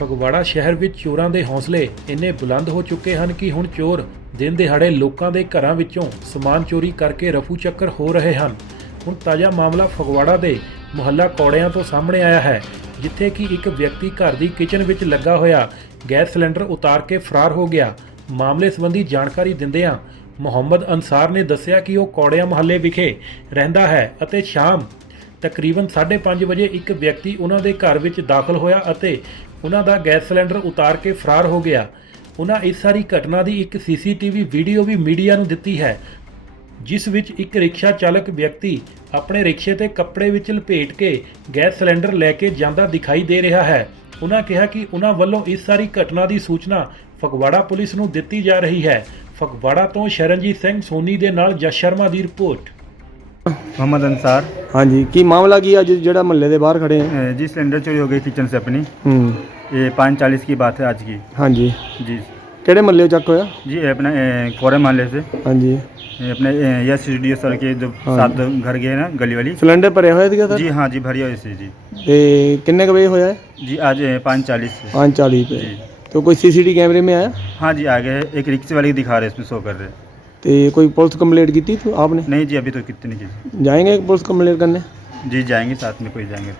ਫਗਵਾੜਾ ਸ਼ਹਿਰ ਵਿੱਚ ਚੋਰਾਂ ਦੇ ਹੌਸਲੇ ਇੰਨੇ ਬੁਲੰਦ ਹੋ ਚੁੱਕੇ ਹਨ ਕਿ ਹੁਣ ਚੋਰ ਦਿਨ ਦਿਹਾੜੇ ਲੋਕਾਂ ਦੇ ਘਰਾਂ ਵਿੱਚੋਂ ਸਮਾਨ ਚੋਰੀ ਕਰਕੇ ਰਫੂ ਚੱਕਰ ਹੋ ਰਹੇ ਹਨ। ਹੁਣ ਤਾਜ਼ਾ ਮਾਮਲਾ ਫਗਵਾੜਾ ਦੇ ਮੁਹੱਲਾ ਕੌੜਿਆਂ ਤੋਂ ਸਾਹਮਣੇ ਆਇਆ ਹੈ, ਜਿੱਥੇ ਕਿ ਇੱਕ ਵਿਅਕਤੀ ਘਰ ਦੀ ਕਿਚਨ ਵਿੱਚ ਲੱਗਾ ਹੋਇਆ ਗੈਸ ਸਿਲੰਡਰ ਉਤਾਰ ਕੇ ਫਰਾਰ ਹੋ ਗਿਆ। ਮਾਮਲੇ ਸੰਬੰਧੀ ਜਾਣਕਾਰੀ ਦਿੰਦਿਆਂ ਮੁਹੰਮਦ ਅਨਸਾਰ ਨੇ ਦੱਸਿਆ ਕਿ ਉਹ ਕੌੜਿਆਂ ਮੁਹੱਲੇ ਵਿਖੇ ਰਹਿੰਦਾ ਹੈ ਅਤੇ ਸ਼ਾਮ ਤਕਰੀਬਨ 5:30 ਵਜੇ ਇੱਕ ਵਿਅਕਤੀ ਉਹਨਾਂ ਦੇ ਘਰ ਵਿੱਚ ਦਾਖਲ ਹੋਇਆ ਅਤੇ ਉਹਨਾਂ ਦਾ ਗੈਸ ਸਿਲੰਡਰ ਉਤਾਰ ਕੇ ਫਰਾਰ ਹੋ ਗਿਆ। ਉਹਨਾਂ ਇਸ ਸਾਰੀ ਘਟਨਾ ਦੀ ਇੱਕ ਸੀਸੀਟੀਵੀ ਵੀਡੀਓ ਵੀ ਮੀਡੀਆ ਨੂੰ ਦਿੱਤੀ ਹੈ, ਜਿਸ ਵਿੱਚ ਇੱਕ ਰਿਕਸ਼ਾ ਚਾਲਕ ਵਿਅਕਤੀ ਆਪਣੇ ਰਿਕਸ਼ੇ ਤੇ ਕੱਪੜੇ ਵਿੱਚ ਲਪੇਟ ਕੇ ਗੈਸ ਸਿਲੰਡਰ ਲੈ ਕੇ ਜਾਂਦਾ ਦਿਖਾਈ ਦੇ ਰਿਹਾ ਹੈ। ਉਹਨਾਂ ਕਿਹਾ ਕਿ ਉਹਨਾਂ ਵੱਲੋਂ ਇਸ ਸਾਰੀ ਘਟਨਾ ਦੀ ਸੂਚਨਾ ਫਗਵਾੜਾ ਪੁਲਿਸ ਨੂੰ ਦਿੱਤੀ ਜਾ ਰਹੀ ਹੈ। ਫਗਵਾੜਾ ਤੋਂ ਸ਼ਰਨਜੀਤ ਸਿੰਘ ਸੋਨੀ ਦੇ ਨਾਲ ਜਸ ਸ਼ਰਮਾ ਦੀ ਰਿਪੋਰਟ। ਮੁਹੰਮਦ ਅਨਸਾਰ। ਹਾਂਜੀ ਕੀ ਮਾਮਲਾ ਕੀ ਅੱਜ ਜਿਹੜਾ ਮਹੱਲੇ ਦੇ ਬਾਹਰ ਖੜੇ ਆ अ, जी सिलेंडर चोरी हो गई किचन से अपनी ਹੂੰ ये पाँच चालीस की बात है आज की ਹਾਂਜੀ जी ਕਿਹੜੇ ਮਹੱਲੇ ਚੱਕ ਹੋਇਆ जी ये अपने अ, कोरे मोहल्ले से ਹਾਂਜੀ ये अपने यस डी सर के जो हाँ। सात घर गए ना गली वाली ਸਿਲੰਡਰ ਭਰਿਆ ਹੋਇਆ ਸੀਗਾ ਸਰ जी हाँ जी भरिया से जी ਤੇ ਕਿੰਨੇ ਕੁ ਵਜੇ ਹੋਇਆ ਹੈ जी आज पाँच चालीस से 5:40 पे जी तो कोई सीसीटीवी कैमरे में आया हाँ जी आगे है एक रिक्शे वाले की दिखा रहे हैं इसमें शो कर रहे हैं तो कोई पुलिस कंप्लेंट की थी तो आपने नहीं जी अभी तो कितनी की जाएंगे पुलिस कंप्लेंट करने जी जाएंगे साथ में कोई जाएंगे